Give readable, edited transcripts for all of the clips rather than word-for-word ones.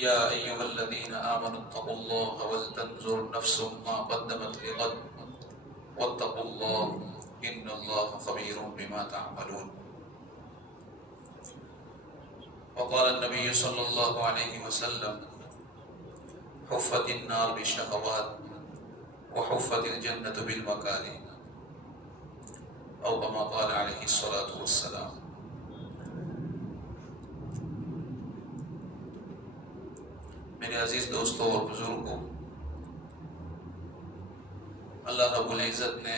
يا أيها الذين آمنوا اتقوا الله ولتنظر نفس ما قدمت لغد واتقوا الله إن الله خبير بما تعملون. وقال النبي صلى الله عليه وسلم: حفت النار بالشهوات وحفت الجنة بالمكاره، أو كما قال عليه الصلاة والسلام. میرے عزیز دوستوں اور بزرگوں، اللہ رب العزت نے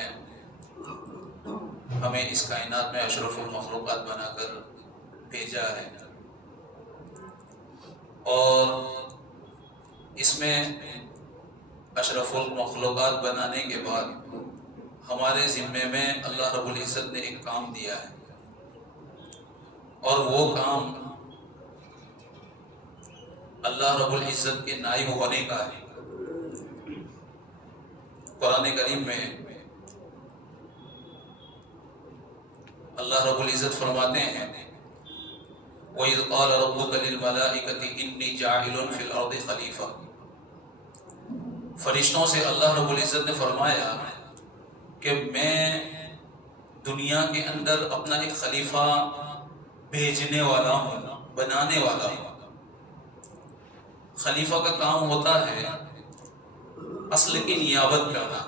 ہمیں اس کائنات میں اشرف المخلوقات بنا کر بھیجا ہے، اور اس میں اشرف المخلوقات بنانے کے بعد ہمارے ذمے میں اللہ رب العزت نے ایک کام دیا ہے، اور وہ کام اللہ رب العزت کے نائب ہونے کا ہے۔ قرآن کریم میں اللہ رب العزت فرماتے ہیں: وَإِذْ قَالَ رَبُّكَ لِلْمَلَائِكَةِ إِنِّي جَاعِلٌ فِي الْأَرْضِ خَلِيفَةً۔ فرشتوں سے اللہ رب العزت نے فرمایا کہ میں دنیا کے اندر اپنا ایک خلیفہ بھیجنے والا ہوں، بنانے والا ہوں۔ خلیفہ کا کام ہوتا ہے اصل کی نیابت کرنا۔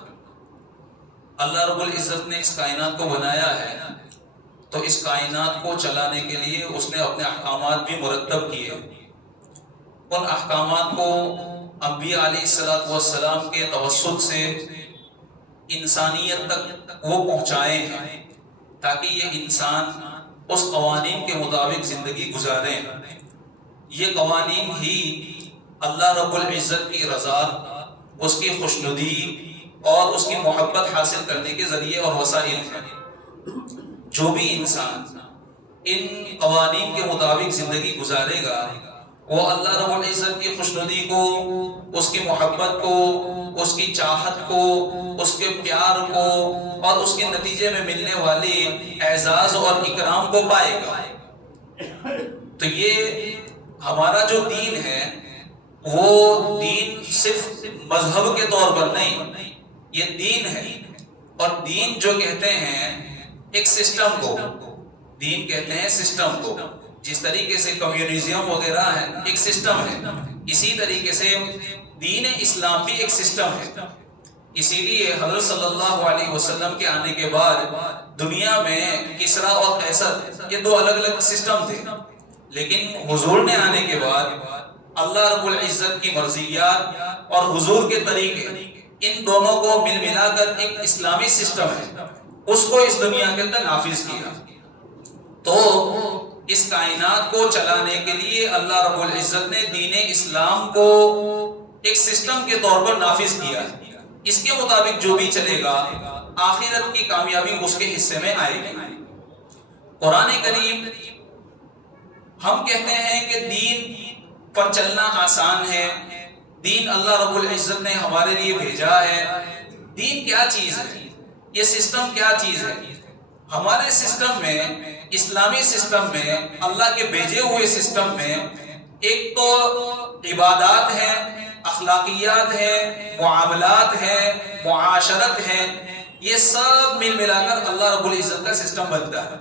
اللہ رب العزت نے اس کائنات کو بنایا ہے، تو اس کائنات کو چلانے کے لیے اس نے اپنے احکامات بھی مرتب کیے۔ ان احکامات کو انبیاء علیہ السلام کے توسط سے انسانیت تک وہ پہنچائے ہیں، تاکہ یہ انسان اس قوانین کے مطابق زندگی گزاریں۔ یہ قوانین ہی اللہ رب العزت کی رضا، اس کی خوشنودی اور اس کی محبت حاصل کرنے کے ذریعے اور وسائل ہیں۔ جو بھی انسان ان قوانین کے مطابق زندگی گزارے گا، وہ اللہ رب العزت کی خوشنودی کو، اس کی محبت کو، اس کی چاہت کو، اس کے پیار کو اور اس کے نتیجے میں ملنے والی اعزاز اور اکرام کو پائے گا۔ تو یہ ہمارا جو دین ہے، وہ دین صرف مذہب کے طور پر نہیں، یہ دین ہے۔ اور دین جو کہتے ہیں ایک سسٹم کو، دین کہتے ہیں سسٹم کو، جس طریقے سے کمیونزم وغیرہ ہے ایک سسٹم ہے، اسی طریقے سے دین اسلام بھی ایک سسٹم ہے۔ اسی لیے حضرت صلی اللہ علیہ وسلم کے آنے کے بعد دنیا میں کسرا اور قیصر یہ دو الگ الگ سسٹم تھے، لیکن حضور نے آنے کے بعد اللہ رب العزت کی مرضیات اور حضور کے طریقے، ان دونوں کو مل ملا کر ایک اسلامی سسٹم ہے، اس کو اس دنیا کے اندر نافذ کیا۔ تو اس کائنات کو چلانے کے لیے اللہ رب العزت نے دین اسلام کو ایک سسٹم کے طور پر نافذ کیا۔ اس کے مطابق جو بھی چلے گا، آخرت کی کامیابی اس کے حصے میں آئے گی۔ قرآن کریم ہم کہتے ہیں کہ دین پر چلنا آسان ہے، دین اللہ رب العزت نے ہمارے لیے بھیجا ہے۔ دین کیا چیز ہے؟ یہ سسٹم کیا چیز ہے؟ ہمارے سسٹم میں، اسلامی سسٹم میں، اللہ کے بھیجے ہوئے سسٹم میں ایک تو عبادات ہے، اخلاقیات ہے، معاملات ہے، معاشرت ہے، یہ سب مل ملا کر اللہ رب العزت کا سسٹم بنتا ہے۔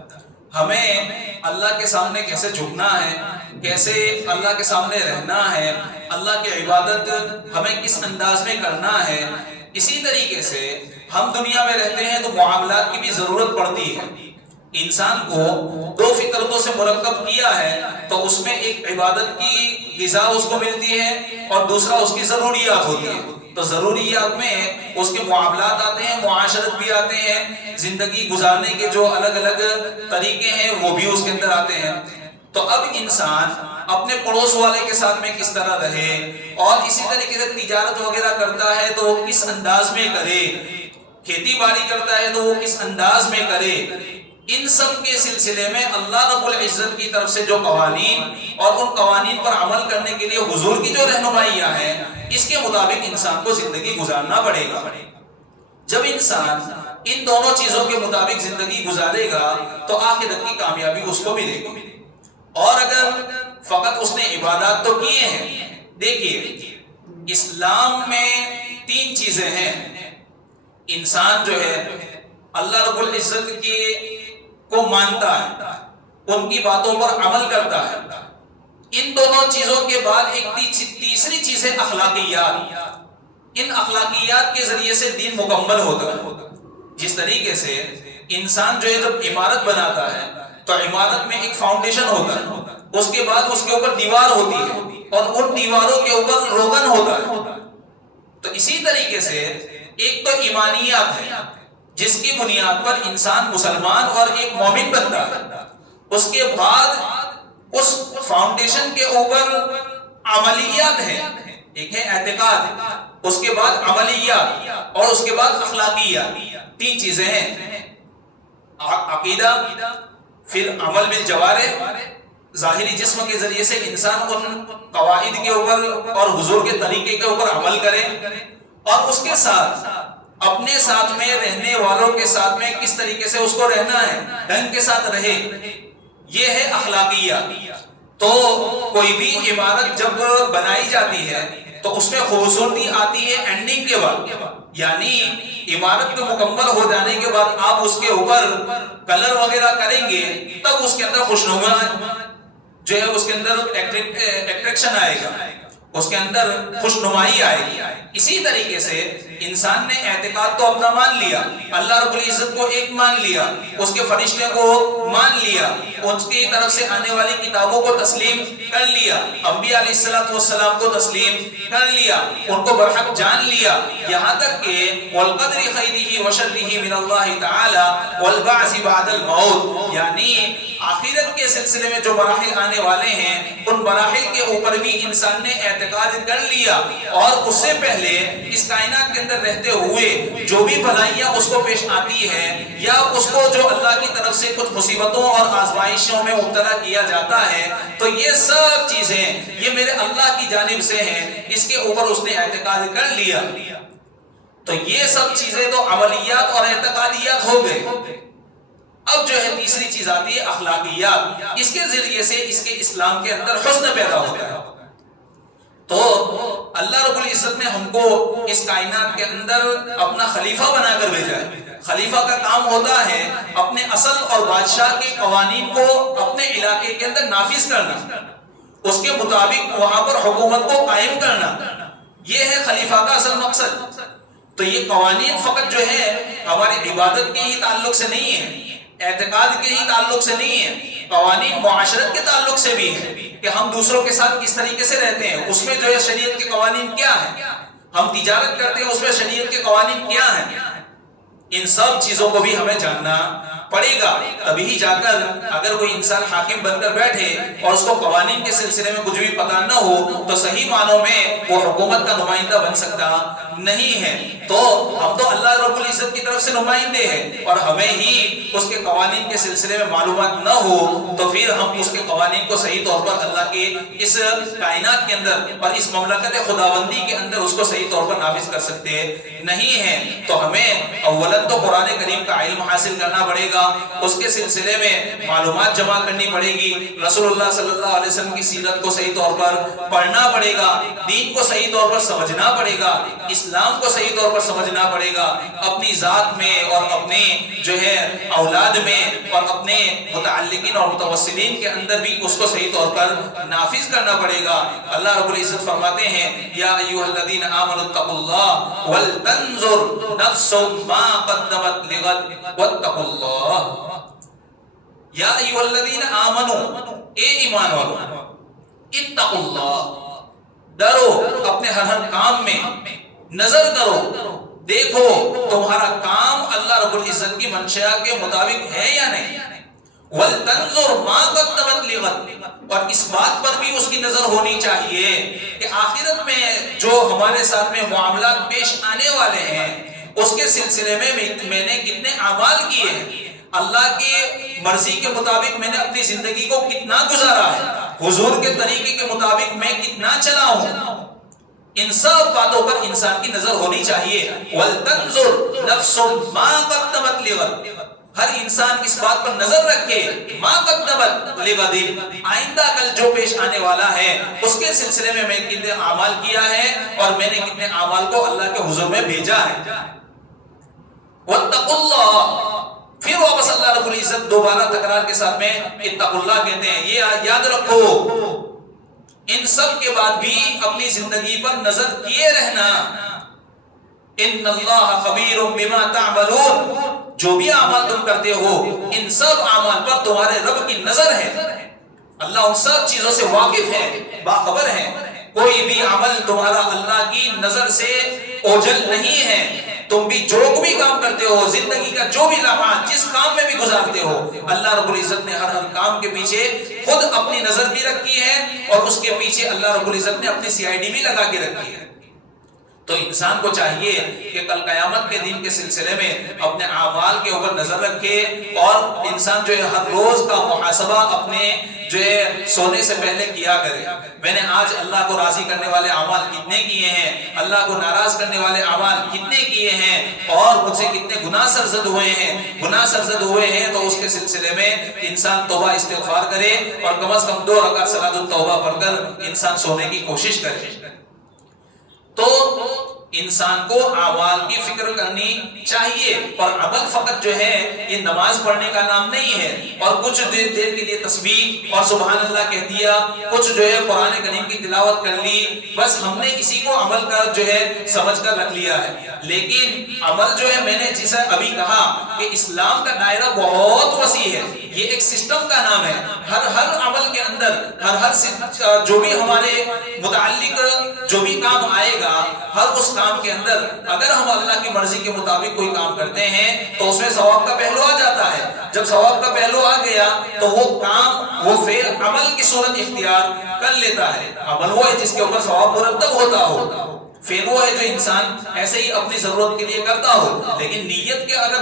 ہمیں اللہ کے سامنے کیسے جھکنا ہے، کیسے اللہ کے سامنے رہنا ہے، اللہ کی عبادت ہمیں کس انداز میں کرنا ہے۔ اسی طریقے سے ہم دنیا میں رہتے ہیں تو معاملات کی بھی ضرورت پڑتی ہے۔ انسان کو دو فطرتوں سے مرکب کیا ہے، تو اس میں ایک عبادت کی غذا اس کو ملتی ہے اور دوسرا اس کی ضروریات ہوتی ہے۔ تو ضروریات میں اس کے معاملات آتے ہیں، معاشرت بھی آتے ہیں، زندگی گزارنے کے جو الگ الگ طریقے ہیں وہ بھی اس کے اندر آتے ہیں۔ تو اب انسان اپنے پڑوس والے کے ساتھ میں کس طرح رہے، اور اسی طریقے سے تجارت وغیرہ کرتا ہے تو وہ کس انداز میں کرے، کھیتی باڑی کرتا ہے تو وہ کس انداز میں کرے، ان سب کے سلسلے میں اللہ رب العزت کی طرف سے جو قوانین اور ان قوانین پر عمل کرنے کے لیے حضور کی جو رہنمائیاں ہیں، اس کے مطابق انسان کو زندگی گزارنا پڑے گا۔ جب انسان ان دونوں چیزوں کے مطابق زندگی گزارے گا تو آخرت کی کامیابی اس کو ملے گی۔ اور اگر فقط اس نے عبادات تو کیے ہیں دیکھیے اسلام میں 3 چیزیں ہیں. انسان جو ہے اللہ رب العزت کو مانتا ہے، ان کی باتوں پر عمل کرتا ہے. ان دونوں چیزوں کے بعد ایک تیسری چیز ہے اخلاقیات. ان اخلاقیات کے ذریعے سے دین مکمل ہوتا ہے. جس طریقے سے انسان جو ہے جب عمارت بناتا ہے تو عمارت میں ایک فاؤنڈیشن ہوتا ہے، اس کے بعد اس کے اوپر دیوار ہوتی ہے اور ان دیواروں کے اوپر روغن ہوتا ہے. تو اسی طریقے سے ایک تو ایمانیات ہے جس کی بنیاد پر انسان مسلمان اور ایک مومن بنتا ہے. اس کے بعد اس فاؤنڈیشن کے اوپر عملیات ہیں. ایک ہے اعتقاد، اس کے بعد عملیات اور اس کے بعد اخلاقیات. 3 چیزیں ہیں، عقیدہ، پھر عمل بالجوارح، ظاہری جسم کے ذریعے سے انسان ان قواعد کے اوپر اور حضور کے طریقے کے اوپر عمل کرے، اور اس کے ساتھ اپنے ساتھ میں رہنے والوں کے ساتھ میں کس طریقے سے اس کو رہنا ہے، ڈھنگ کے ساتھ رہے. یہ ہے اخلاقیات. تو کوئی بھی عمارت جب بنائی جاتی ہے تو اس میں خوبصورتی آتی ہے اینڈنگ کے بعد. یعنی عمارت کے مکمل ہو جانے کے بعد آپ اس کے اوپر کلر وغیرہ کریں گے تب اس کے اندر خوشنما جو ہے اس کے اندر اٹریکشن آئے گا، اس کے اندر خوشنمائی آئے گی. اسی طریقے سے انسان نے اعتقاد تو اپنا مان لیا، اللہ رب العزت کو ایک مان لیا، اس کے فرشتے کو مان لیا، اس کی طرف سے آنے والی کتابوں کو تسلیم کر لیا، انبیاء علیہ السلام کو تسلیم کر لیا، ان کو برحق جان لیا، یہاں تک کہ والقدر خیرہ وشرہ من اللہ تعالی والبعث بعد الموت، یعنی آخرت کے سلسلے میں جو مراحل آنے والے ہیں ان مراحل کے اوپر بھی انسان نے اعتقاد کر لیا، اور اس سے پہلے اس کائنات کے اندر رہتے ہوئے جو بھی بھلائیاں اس کو پیش آتی ہیں یا اس کو جو اللہ کی طرف سے کچھ مصیبتوں اور آزمائشوں میں مبتلا کیا جاتا ہے تو یہ سب چیزیں یہ میرے اللہ کی جانب سے ہیں، اس کے اوپر اس نے اعتقاد کر لیا. تو یہ سب چیزیں تو عملیات اور اعتقادیات ہو گئے. اب جو ہے تیسری چیز آتی ہے اخلاقیات. اس کے ذریعے سے اس کے اسلام کے اندر حسن پیدا ہوتا ہے. تو اللہ رب العزت نے ہم کو اس کائنات کے اندر اپنا خلیفہ بنا کر بھیجا ہے. خلیفہ کا کام ہوتا ہے اپنے اصل اور بادشاہ کے قوانین کو اپنے علاقے کے اندر نافذ کرنا، اس کے مطابق وہاں پر حکومت کو قائم کرنا. یہ ہے خلیفہ کا اصل مقصد. تو یہ قوانین فقط جو ہے ہماری عبادت کے ہی تعلق سے نہیں ہے، اعتقاد کے ہی تعلق سے نہیں ہے، قوانین معاشرت کے تعلق سے بھی ہے کہ ہم دوسروں کے ساتھ کس طریقے سے رہتے ہیں. اس میں جو ہے شریعت کے قوانین کیا ہیں، ہم تجارت کرتے ہیں اس میں شریعت کے قوانین کیا ہیں. ان سب چیزوں کو بھی ہمیں جاننا پڑے گا. تبھی جا کر اگر کوئی انسان حاکم بن کر بیٹھے اور اس کو قوانین کے سلسلے میں کچھ بھی پتہ نہ ہو تو صحیح معنوں میں وہ حکومت کا نمائندہ بن سکتا نہیں ہے. تو ہم تو اللہ رب العزت کی طرف سے نمائندے ہیں، اور ہمیں ہی اس کے قوانین کے سلسلے میں معلومات نہ ہو تو پھر ہم اس کے قوانین کو صحیح طور پر اللہ کے اس کائنات کے اندر اور اس مملکت خداوندی کے اندر اس کو صحیح طور پر نافذ کر سکتے نہیں ہیں. تو ہمیں اولاً تو قرآن کریم کا علم حاصل کرنا پڑے گا، اس کے سلسلے میں معلومات جمع کرنی پڑے گی، رسول اللہ صلی اللہ علیہ وسلم کی سیرت کو صحیح طور پر پڑھنا پڑے گا، دین کو صحیح طور پر سمجھنا پڑے گا، اسلام کو صحیح طور پر سمجھنا پڑے گا، اپنی ذات میں اور اپنے جو ہے اولاد میں اور اپنے متعلقین اور متوسلین کے اندر بھی اس کو صحیح طور پر نافذ کرنا پڑے گا. اللہ رب العزت فرماتے ہیں یا ایھا الذین آمنوا اتقوا اللہ ولتنظر نفس ما قدمت لغد واتقوا اللہ. یا ایھا الذین آمنوا، اے ایمان والو، اتقوا اللہ، ڈرو اپنے ہر کام میں، نظر کرو، دیکھو تمہارا کام اللہ رب العزت کی منشا کے مطابق ہے یا نہیں. وَلْتَنْظُرْ مَا قَدَّمَتْ لِغَدٍ، اور اس بات پر بھی اس کی نظر ہونی چاہیے کہ آخرت میں جو ہمارے ساتھ میں معاملات پیش آنے والے ہیں اس کے سلسلے میں میں نے کتنے اعمال کیے ہیں، اللہ کی مرضی کے مطابق میں نے اپنی زندگی کو کتنا گزارا ہے، حضور کے طریقے کے مطابق میں کتنا چلا ہوں. ان سب باتوں پر انسان کی نظر ہونی چاہیے. وَلْتَنْظُرْ نَفْسٌ مَا قَدَّمَتْ لِغَدٍ، ہر انسان اس بات پر نظر رکھے ما قدمت لغد، آئندہ کل جو پیش آنے والا ہے اس کے سلسلے میں کتنے اعمال کیا ہے اور میں نے کتنے اعمال کو اللہ کے حضور میں بھیجا ہے۔ واتقوا اللہ، پھر واپس اللہ رب العزت دوبارہ تکرار کے ساتھ میں اتقوا اللہ کہتے ہیں۔ یہ یاد رکھو، ان سب کے بعد بھی اپنی زندگی پر نظر کیے رہنا۔ ان اللہ خبیر بما تعملون، جو بھی اعمال تم کرتے ہو ان سب اعمال پر تمہارے رب کی نظر ہے۔ اللہ ان سب چیزوں سے واقف ہے، باخبر ہے۔ کوئی بھی عمل تمہارا اللہ کی نظر سے اوجھل نہیں ہے۔ تم بھی جو بھی کام کرتے ہو، زندگی کا جو بھی لمحہ جس کام میں بھی گزارتے ہو، اللہ رب العزت نے ہر کام کے پیچھے خود اپنی نظر بھی رکھی ہے اور اس کے پیچھے اللہ رب العزت نے اپنی CID بھی لگا کے رکھی ہے۔ تو انسان کو چاہیے کہ کل قیامت کے دن کے سلسلے میں اپنے اعمال کے اوپر نظر رکھے، اور انسان جو ہے ہر روز کا محاسبہ اپنے جو ہے سونے سے پہلے کیا کرے۔ میں نے آج اللہ کو راضی کرنے والے اعمال کتنے کیے ہیں، اللہ کو ناراض کرنے والے اعمال کتنے کیے ہیں، اور مجھ سے کتنے گناہ سرزد ہوئے ہیں۔ گناہ سرزد ہوئے ہیں تو اس کے سلسلے میں انسان توبہ استغفار کرے، اور کم از کم 2 رکعت صلاۃ التوبہ پڑھ کر انسان سونے کی کوشش کرے۔ تو انسان کو اعمال کی فکر کرنی چاہیے، اور عمل فقط جو ہے یہ نماز پڑھنے کا نام نہیں ہے، اور کچھ دیر کے لیے تسبیح اور سبحان اللہ کہہ دیا، کچھ جو ہے قرآن کریم کی تلاوت کر لی، بس ہم نے اسی کو عمل کا جو ہے سمجھ کر رکھ لیا ہے۔ لیکن عمل جو ہے، میں نے جیسا ابھی کہا کہ اسلام کا دائرہ بہت وسیع ہے، یہ ایک سسٹم کا نام ہے۔ ہر عمل کے اندر ہر جو بھی ہمارے متعلق جو بھی کام آئے گا، ہر اس کام کے اندر اگر ہم اللہ کی مرضی کے مطابق کوئی کام کرتے ہیں تو اس میں ثواب کا پہلو آ جاتا ہے۔ جب ثواب کا پہلو آ گیا تو وہ کام، وہ فعل عمل کی صورت اختیار کر لیتا ہے۔ عمل وہ ہے جس کے اوپر ثواب مرتب ہوتا ہو، پھر وہ ہے جو انسان ایسے ہی اپنی ضرورت کے لیے کرتا ہو، لیکن نیت کے اگر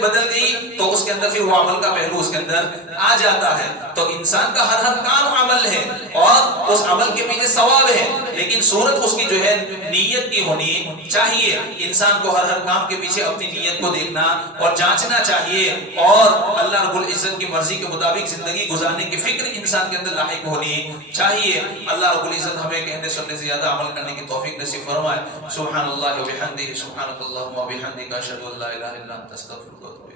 بدل گئی تو اس کے اندر پھر وہ عمل کا پہلو اس کے اندر آ جاتا ہے۔ تو انسان کا ہر کام عمل ہے، اور اس عمل کے پیچھے ثواب ہے، لیکن صورت اس کی جو ہے نیت کی ہونی چاہیے۔ انسان کو ہر کام کے پیچھے اپنی نیت کو دیکھنا اور جانچنا چاہیے، اور اللہ رب العزت کی مرضی کے مطابق زندگی گزارنے کی فکر انسان کے اندر لاحق ہونی چاہیے۔ اللہ رب العزت ہمیں کہنے سننے سے زیادہ عمل کرنے کی توفیق نصیب فرمائے۔ سبحان اللہ و بحمدہ، سبحانک اللہم و بحمدک، اشہد ان لا الہ الا انت، استغفرک۔